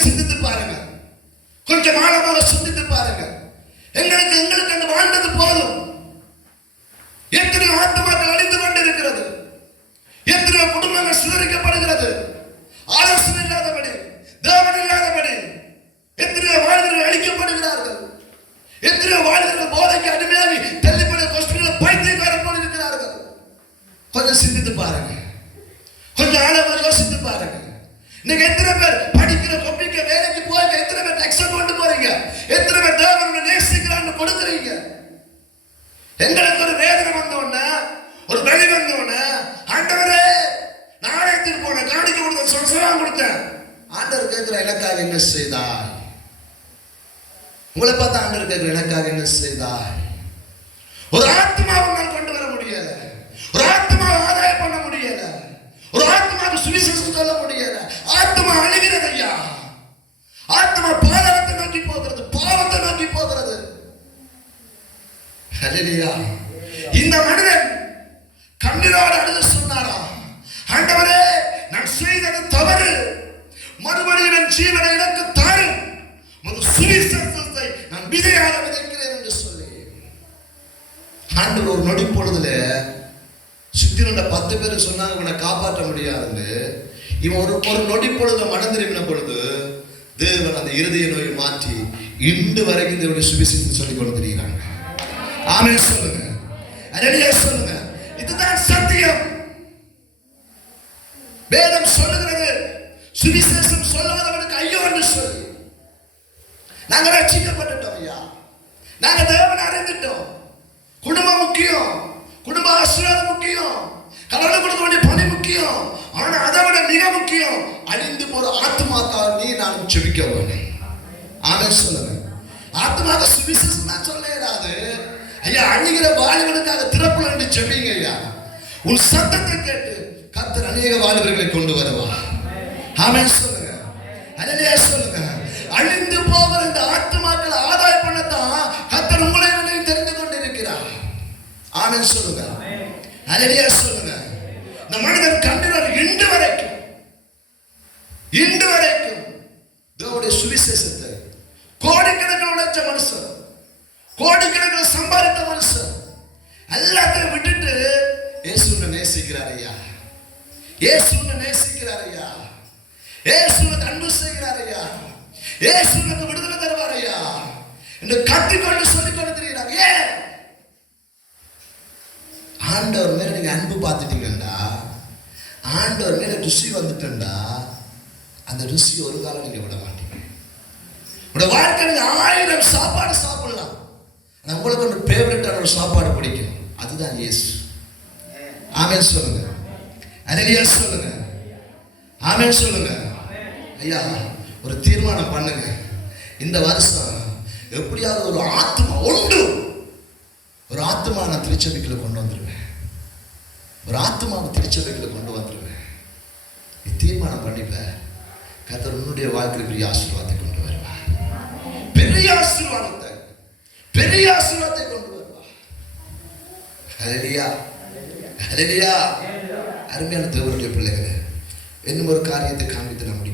கொஞ்சம் சிந்தித்து பாருங்க, கொஞ்சம் ஆழமாக சிந்தித்து பாருங்க. எங்களுக்கு அந்த வாழ்ந்தது போதும். எத்தனையோ ஆத்மாக்கள் அழிந்து கொண்டிருக்கிறது, எத்தனையோ குடும்பங்கள் சிதறிக்கப்படுகிறது, ஆலோசனை இல்லாதபடி, தேவன் இல்லாதபடி எத்தனையோ வாழ்வர்கள் அழிக்கப்படுகிறார்கள், எத்தனையோ வாழ்வர்கள் போதைக்கு அடிமையாகி தள்ளிப்பட ஹாஸ்பிட்டலில் பைத்தியக்காரன் போல இருக்கிறார்கள். கொஞ்சம் சிந்தித்து பாருங்க, கொஞ்சம் ஆழமாக யோசித்து பாருங்க. நீங்க எத்தனை பேர் படிக்கிற கொப்பிக்க வேலைக்கு போறீங்க, எத்தனை பேர் டெக்ஸ்ட் கொண்டு போறீங்க, எத்தனை பேர் தேவனை நேசிக்கிறான்னு கொடுக்குறீங்க. எங்களுக்கு ஒரு வேதனை வந்த உடனே, ஒரு வலி வந்த உடனே, ஆண்டவரே நாணயத்தில் போன காணிக்க கொடுத்த சொசலாம் கொடுத்தேன். ஆண்டவர் கேட்கிற எனக்காக என்ன செய்தாய்? உங்களை பார்த்தா ஆண்டவர் கேட்கிற எனக்காக என்ன செய்தாய்? ஒரு ஆத்மாவை நான் கொண்டு வர முடியல, ஒரு ஆத்மாவை ஆதாயம் பண்ண முடியல, ஒரு ஆத்மாவுக்கு சுவிசேஷம் சொல்ல முடியல. ஆத்மா அழிகிறது ஐயா. ஆத்மா பாதாளத்தை நோக்கி போகிறது, பாவத்தை நோக்கி போகிறது. ஹல்லேலூயா. இந்த மனிதன் கண்ணீரோடு அழுது சொன்னாரா, ஆண்டவரே நான் செய்தது தவறு, மறுபடியும் என் ஜீவனை எனக்கு தாரும், உமது சுவிசேஷத்தை நான் விதையாக விதைக்கிறேன் என்று சொல்லி ஆண்டவர் ஒரு நொடி பொழுதுல சுத்தி நின்ற 10 பேர் சொன்னாங்க இவனை காப்பாற்ற முடியாதுன்னு. இவன் ஒரு நொடி பொழுது மனம் திரும்பின பொழுது தேவன் அந்த இருதய நோயை மாற்றி இன்று வரைக்கும் தேவனுடைய சுவிசேஷத்தை சொல்லிக் கொண்டு தெரிகிறாங்க. ஆமென் சொல்லுங்க, அல்லேலூயா சொல்லுங்க. இதுதான் சத்தியம். வேதம் சொல்லுகிறது சுவிசேஷம் சொல்லாதவனுக்கு ஐயோ என்று சொல்லி. நாங்க ரட்சிக்கப்பட்டுட்டோம் ஐயா, நாங்க தேவனை அறிந்துட்டோம். குடும்பம் முக்கியம், குடும்ப ஆசீர்வாதம் முக்கியம், கடவுளுக்கு கொடுக்க வேண்டிய பணி முக்கியம். ஆனா அதை விட மிக முக்கியம் அழிந்து போற ஆத்மாக்காக நீ நானும் செபிக்க வேணும். ஆமென் சொல்லுங்க. ஆத்மாக சுவிசேஷம் தான் சொல்ல இயலாது ஐயா. அழிகிற வாலிபனுக்காக திறப்புல என்று செபிங்க ஐயா. உன் சத்தத்தை கேட்டு கர்த்தர் அநேக வாலிபர்களை கொண்டு வருவார். ஆமென் சொல்லுங்க, அல்லேலூயா சொல்லுங்க. அழிந்து போகிற இந்த ஆத்மாக்களை ஆதாயம் பண்ணத்தான் கர்த்தர் உங்களை தெரிந்து கொண்டிருக்கிறார். ஆமென் சொல்லுங்க, அல்லேலூயா சொல்லுங்க. இந்த மனிதன் கண்டினார் இன்று வரைக்கும் தேவனுடைய சுவிசேஷத்தை கோடிக்கணக்கில் உழைச்ச மனுஷன், கோடிக்கணக்கில் சம்பாதித்த மனுஷன் எல்லாத்தையும் விட்டுட்டு இயேசுவை நேசிக்கிறார் ஐயா, இயேசுவை நேசிக்கிறார் ஐயா, இயேசுவுக்கு அன்பு செய்கிறார் ஐயா, இயேசுவுக்கு விடுதலை தருவார் ஐயா என்று கட்டிக்கொண்டு சொல்லிக் கொண்டு தெரிகிறாங்க. ஏன்? ஆண்டவர் மேல நீங்க அன்பு பார்த்துட்டீங்கடா, ஆண்டவர் மேல ருசி வந்துட்டா அந்த ருசி ஒரு காலம் நீங்க விட மாட்டீங்க. உங்களோட வாழ்க்கையில 1000 சாப்பாடு சாப்பிடலாம், ஆனா உங்களுக்கு ஒரு ஃபேவரட்டான ஒரு சாப்பாடு பிடிக்கும், அதுதான் இயேசு. ஆமென் சொல்லுங்க, அல்லேலூயா சொல்லுங்க, ஆமென் சொல்லுங்க. ஐயா ஒரு தீர்மானம் பண்ணுங்க, இந்த வருஷம் எப்படியாவது ஒரு ஆத்மா உண்டு, ஒரு ஆத்மா நான் திருச்சபைக்குள்ள கொண்டு வந்துருவேன், ஒரு ஆத்மாவை திருச்சபைக்குள்ள கொண்டு வந்துருவேன். நீ தீர்மானம் பண்ணிப்ப, கர்த்தர் உன்னுடைய வாழ்க்கையில் பெரிய ஆசீர்வாதத்தை கொண்டு வருவார், பெரிய ஆசீர்வாதத்தை, பெரிய ஆசீர்வாதத்தை கொண்டு வருவார். ஹல்லேலூயா, ஹல்லேலூயா. அருமையான தேவனுடைய பிள்ளைகளே, இன்னும் ஒரு காரியத்தை காண்பித்து நான் முடிக்கிறேன்.